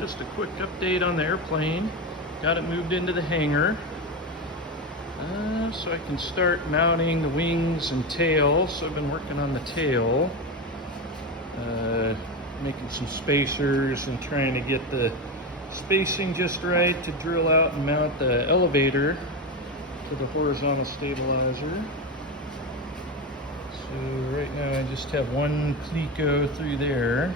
just a quick update on the airplane. Got it moved into the hangar. So I can start mounting the wings and tail. So I've been working on the tail. Making some spacers and trying to get the spacing just right to drill out and mount the elevator to the horizontal stabilizer. So right now I just have one plico through there.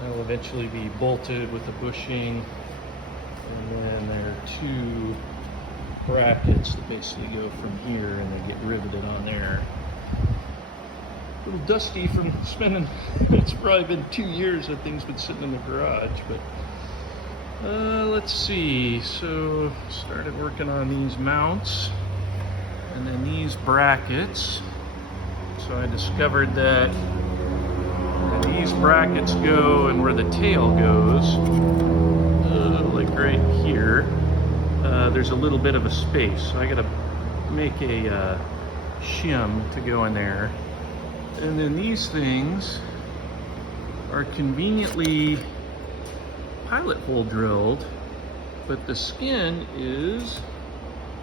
That'll eventually be bolted with a bushing, and then there are two brackets that basically go from here and they get riveted on there. A little dusty from spending, it's probably been 2 years that thing's been sitting in the garage, but let's see. So started working on these mounts and then these brackets. So I discovered that where these brackets go and where the tail goes, like right here, there's a little bit of a space. So I gotta make a shim to go in there. And then these things are conveniently pilot hole drilled, but the skin is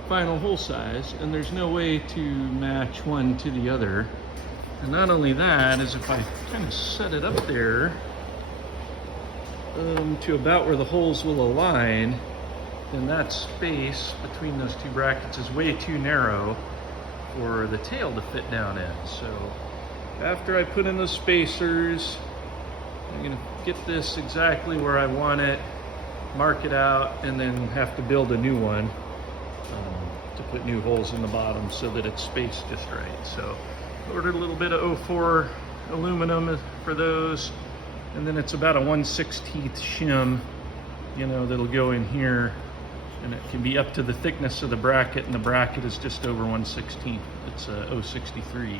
final hole size, and there's no way to match one to the other. And not only that, is if I kind of set it up there to about where the holes will align, then that space between those two brackets is way too narrow for the tail to fit down in. So after I put in those spacers, I'm gonna get this exactly where I want it, mark it out, and then have to build a new one to put new holes in the bottom so that it's spaced just right. So ordered a little bit of 04 aluminum for those, and then it's about a 1/16 shim, you know, that'll go in here, and it can be up to the thickness of the bracket, and the bracket is just over 1/16. It's a 063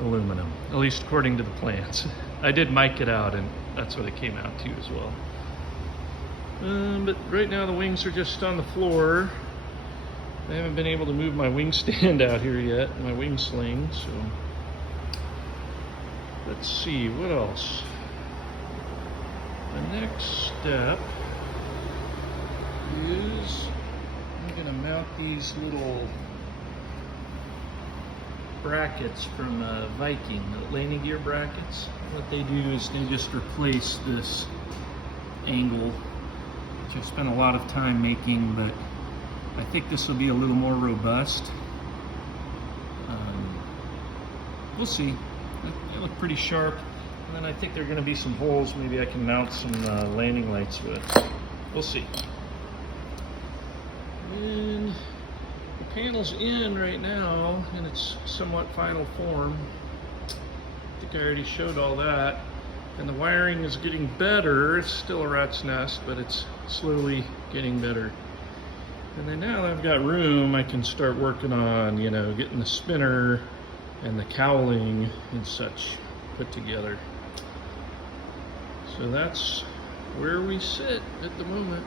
aluminum, at least according to the plans. I did mic it out, and that's what it came out to as well. But right now the wings are just on the floor. I haven't been able to move my wing stand out here yet, my wing sling, so let's see, what else? The next step is I'm gonna mount these little brackets from Viking, the landing gear brackets. What they do is they just replace this angle, which I've spent a lot of time making, but I think this will be a little more robust. We'll see. They look pretty sharp. And then I think there are going to be some holes. Maybe I can mount some landing lights with. We'll see. And the panel's in right now in its somewhat final form. I think I already showed all that. And the wiring is getting better. It's still a rat's nest, but it's slowly getting better. And then now that I've got room, I can start working on, you know, getting the spinner and the cowling and such put together. So that's where we sit at the moment.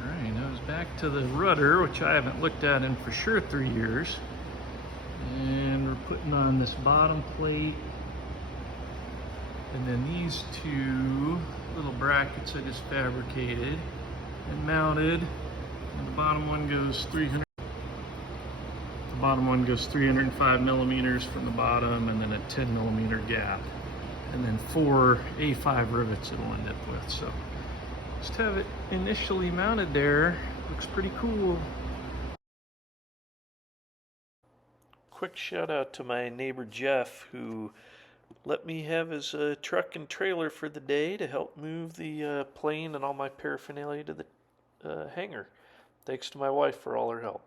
All right, now it's back to the rudder, which I haven't looked at in for sure 3 years. And we're putting on this bottom plate. And then these two little brackets I just fabricated and mounted, and the bottom one goes 305 millimeters from the bottom, and then a 10 millimeter gap, and then 4 A5 rivets it'll end up with. So just have it initially mounted there. Looks pretty cool. Quick shout out to my neighbor Jeff, who let me have his truck and trailer for the day to help move the plane and all my paraphernalia to the hangar. Thanks to my wife for all her help.